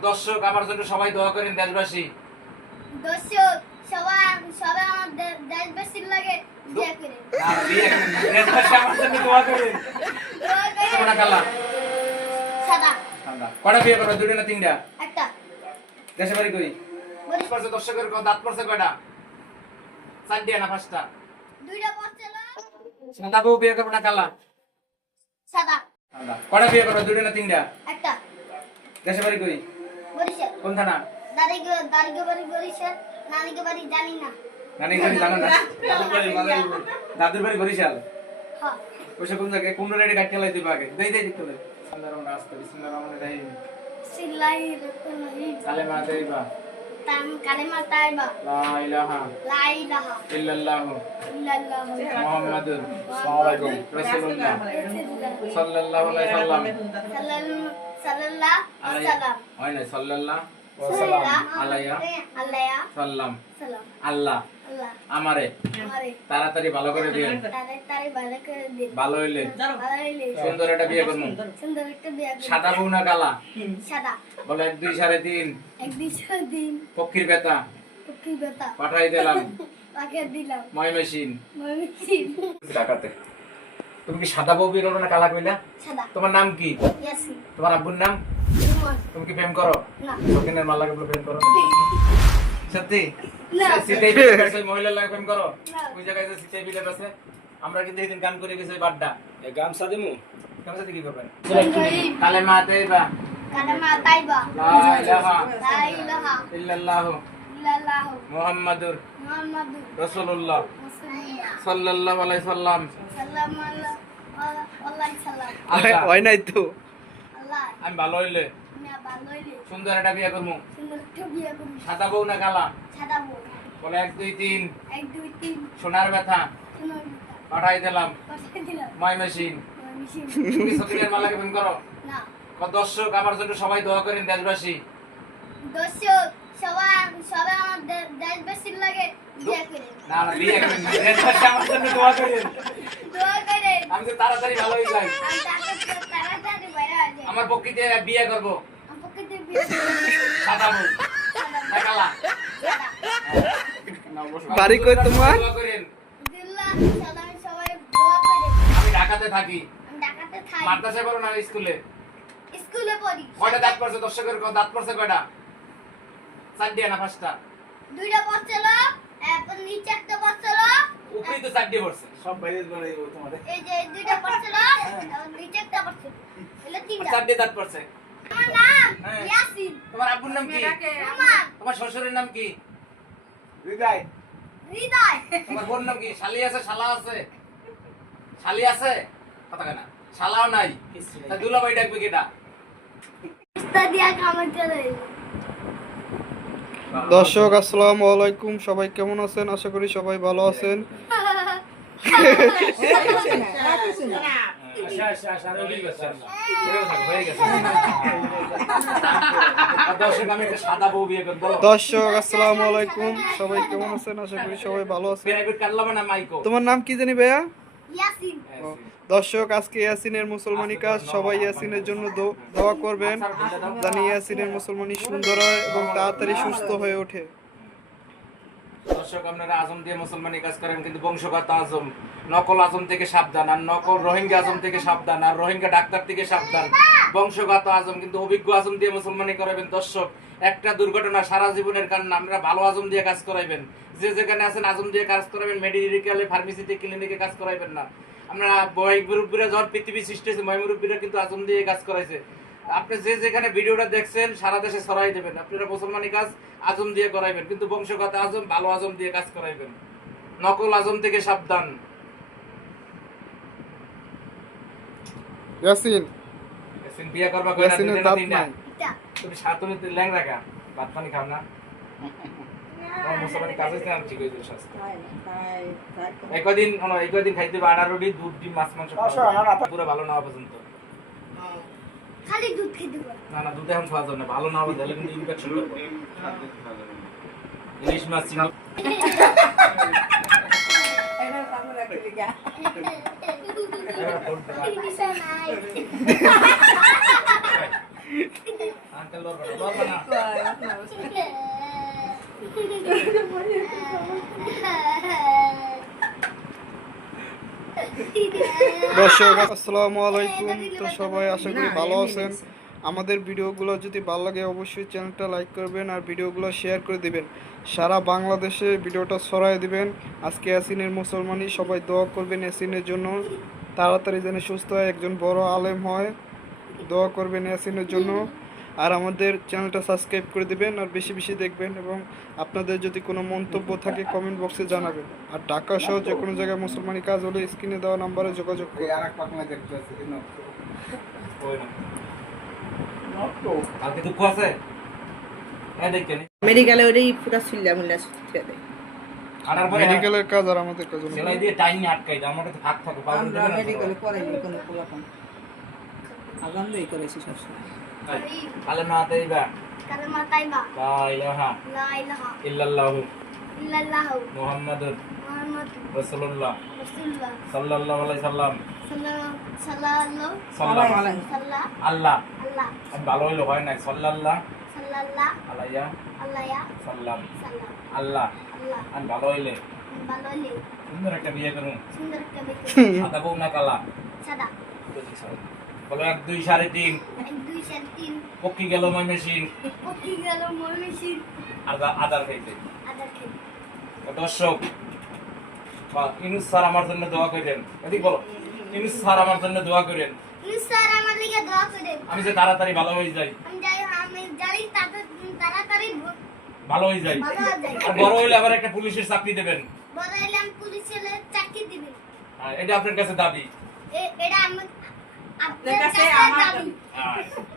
দর্শক আমার জন্য সবাই দোয়া করেন দেশবাসী। দর্শক সবাই সবাই আমাদের দেশবাসীর লাগে বিয়ে করে আর বিয়ে করেন না। দেশবাসী আমার জন্য দোয়া করেন। দোয়া করে কোনটা কালা? সাদা। কটা বিয়ে করবে দুটো না তিনটা? একটা। দেশে বাড়ি করি দর্শকের দাঁত পড়ছে কয়টা? চারটিয়া না পাঁচটা? দুইটা পড়ছে না। সাদা বউ বিয়ে করবে না কালা? সাদা। কটা বিয়ে করবে দুটো না তিনটা? একটা। দেশে বাড়ি করি বরিশাল কোন থানা দাদিকে দাদিকে বাড়ি বরিশাল নানিকে বাড়ি জানি না। নানি বাড়ি জানো না? দাদুর বাড়ি বরিশাল? হ্যাঁ ওইসব কোন জায়গায়? কোন রেডি কাটতে লাই দিবা আগে? দেই দেই দেখতে বিসমিল্লাহির রহমানির রাস্তা বিসমিল্লাহির রহমানির রহিম। সিলাই রহিম দেইবা। তাম কালেমা তাইবা লা ইলাহা লা ইলাহা ইল্লাল্লাহু ইল্লাল্লাহ মুহাম্মাদুর রাসূলুল্লাহ। সাল্লাল্লাহু আলাইহি সাল্লাম। সাল্লাল্লাহ সাল্লাম। হয় না সাল্লাল্লাহু সাল্লাম। আলাইয়া আল্লাহ সাল্লাম। আল্লাহ আল্লাহ। আমারে। তাড়াতাড়ি ভালো করে তারে ভালো করে দিন। ভালো হইলে। সুন্দর একটা বিয়ে করব। সাদা বউ না কালা? সাদা। বলে এক দুই সাড়ে তিন। পক্ষীর বেতা পক্ষী বেতা পাঠাই দিলাম। পাকে দিলাম। ময় মেশিন। মমিন ঢাকাতে তুমি কি সাদা বউ বিয়ে করবে না কালা কইলা? তোমার নাম কি? তোমার আব্বুর নাম? তুমি কি প্রেম করো? না। দক্ষিণের প্রেম করো সত্যি? বিলে মহিলার লাগে প্রেম করো। ওই জায়গায় যে সিটাই বিলে আছে আমরা কিন্তু এদিন গান করে গেছি বাড্ডা। গামছা দিমু? কেমন সাথে কি করবেন? কালে মা দেবা কালেমা তাইবা। লা ইলাহা লা ইলাহা ইল্লাল্লাহু। ইল্লাল্লাহ। মুহাম্মাদুর। মুহাম্মাদুর। রাসূলুল্লাহ। সাল্লাল্লাহু আলাইহি সাল্লাম। সাল্লাম আল্লাহ। সাল্লাম হয় নাই তো। আমি ভালো হইলে আমি ভালো হইলে। সুন্দর একটা বিয়ে করব সাদা বউ না কালা? বলে এক, দুই, তিন। সোনার ব্যথা। পাঠাই দিলাম। ময় মেশিন। করো? দর্শক, আমার জন্য সবাই দোয়া করেন দেশবাসী। দর্শক না না। বিয়ে আমি তো তাড়াতাড়ি আমার প্রকৃতি বিয়ে করব বাড়ি কই তোমার? দোয়া দোয়া আমি ঢাকাতে থাকি। আমি ঢাকাতে পড়ো না স্কুলে? স্কুলে পড়ি। কয়টা দাঁত পড়ছে দর্শকের দাঁত পড়ছে কয়টা? চারটিয়া না পাঁচটা? দুইটা পড়ছিল নিচে একটা পড়ছিল উপরেই তো চারটি পড়ছে। সব বাইরে করে তোমাদের। এই যে দুইটা পড়ছিল নিচে একটা পড়ছিল এগুলো তিনটা। চারটি দাঁত পড়ছে। আমার নাম। ইয়াসিন তোমার আব্বুর নাম কি? তোমার। শ্বশুরের নাম কি? হৃদয়। হৃদয়। তোমার বোন নাম কি? শালি আছে শালা আছে। শালি আছে? কথা কেনা শালাও নাই। তা দুলাভাই ডাকবে কেটা? দর্শক আসসালামু আলাইকুম। সবাই কেমন আছেন? আশা করি সবাই ভালো আছেন। দর্শক আসসালামু আলাইকুম। সবাই কেমন আছেন? আশা করি সবাই ভালো আছেন। মাইকো তোমার নাম কি জানি ভাইয়া? দর্শক আজকে ইয়াসিনের মুসলমানি কাজ। সবাই ইয়াসিনের জন্য দোয়া করবেন। জানি ইয়াসিনের মুসলমানি সুন্দর হয় এবং তাড়াতাড়ি সুস্থ হয়ে ওঠে। দর্শক, আপনারা আজম দিয়ে মুসলমানি কাজ করেন, কিন্তু বংশগত আজম। নকল আজম থেকে সাবধান, আর নকল রোহিঙ্গা আজম থেকে সাবধান, আর রোহিঙ্গা ডাক্তার থেকে সাবধান। বংশগত আজম, কিন্তু অভিজ্ঞ আজম দিয়ে মুসলমানি করাবেন দর্শক, একটা দুর্ঘটনা সারা জীবনের কারণে আপনারা ভালো আজম দিয়ে কাজ করাইবেন। যে যেখানে আছেন, আজম দিয়ে কাজ করাবেন মেডিকেলে, ফার্মেসিতে, ক্লিনিকে কাজ করাইবেন না। আপনারা বয় মুরব্বীরা যখন পৃথিবী সৃষ্টি হয়েছে ময় কিন্তু আজম দিয়ে কাজ করাইছে। আপনি যে যেখানে ভিডিওটা দেখছেন সারা দেশে ছড়াই দেবেন। আপনারা মুসলমানি কাজ আজম দিয়ে করাইবেন কিন্তু বংশগত আজম ভালো আজম দিয়ে কাজ করাইবেন। নকল আজম থেকে সাবধান। ইয়াসিন। ইয়াসিন বিয়ে করবা দিতে না? নাই। এটা তুমি সাত তুমি ল্যাং রাখা ভাত পানি খাও না। তোমার মুসলমানি কাজ হয়েছে আমি ঠিক হয়ে যাবে স্বাস্থ্য একদিন একদিন খাইতে আটা রুটি দুধ ডিম মাছ মাংস। পুরো ভালো না পর্যন্ত। খালি দুধ খেতে পারে। না না দুধ এখন খাওয়া যাবে না ভালো না হবে তাহলে কিন্তু ইনফেকশন হবে ইলিশ মাছ চিংড়ি আঙ্কেল দরকার দরকার না। দর্শক, আসসালামু আলাইকুম। তো সবাই আশা করি ভালো আছেন। আমাদের ভিডিওগুলো যদি ভালো লাগে, অবশ্যই চ্যানেলটা লাইক করবেন আর ভিডিওগুলো শেয়ার করে দিবেন। সারা বাংলাদেশে ভিডিওটা ছড়াই দিবেন। আজকে এসিনের মুসলমানই সবাই দোয়া করবেন অ্যাসিনের জন্য। তাড়াতাড়ি যেন সুস্থ হয়, একজন বড় আলেম হয়। দোয়া করবেন এসিনের জন্য। আর আমাদের চ্যানেলটা সাবস্ক্রাইব করে দিবেন আর বেশি বেশি দেখবেন এবং আপনাদের যদি কোনো মন্তব্য থাকে কমেন্ট বক্সে জানাবেন। আর ঢাকা সহ যে কোনো জায়গায় মুসলমানি কাজ হলে স্ক্রিনে দেওয়া নাম্বারে যোগাযোগ করুন। মেডিকেলে ওটাই পুরো মুল্লা সুতিয়ে দেয়। মেডিকেলের কাজ আর আমাদের কাজ সেলাই দিয়ে টাইনি আটকাই দাও আমার কাছে থাকে আমরা মেডিকেলে করাই কোনো পোলাপান। আগাম দই করেছি সবসময়। কালে না তাইবা? কালেমা তাইবা। লা ইলাহা লা ইলাহা ইল্লাল্লাহু ইল্লাল্লাহু মুহাম্মাদুর মুহাম্মাদ রাসূলুল্লাহ রাসূলুল্লাহ সাল্লাল্লাহু আলাইহি সাল্লাম। সাল্লাল্লাহু সাল্লাল্লাহু সাল্লাম আলাইহি সাল্লাহ আল্লাহ। আল্লাহ ভালো হইল হয় না সাল্লাল্লাহ সাল্লাল্লাহ আলাইয়া আল্লাহ সাল্লাম। সাল্লাম। আল্লাহ। আল্লাহ। আমি ভালো হইলে। ভালো হলে সুন্দর একটা বিয়ে করুন। সুন্দর একটা বেকে আদা বউ না কালা? সাদা। বলো এক দুই সাড়ে তিন। পক্ষী গেল মই মেশিন পক্ষী গেল আদার খাইতে দর্শক ইনুস স্যার আমার জন্য দোয়া করেন। এদিক বলো। ইনুস স্যার আমার জন্য দোয়া করেন। আমি যে তাড়াতাড়ি ভালো হয়ে যাই। আমি আমি ভালো হয়ে যাই। আর বড় হইলে আবার একটা পুলিশের চাকরি দেবেন। বড় এলাম পুলিশের চাকরি দিবেন এটা আপনার কাছে দাবি। এটা আমি আমার দাবি আর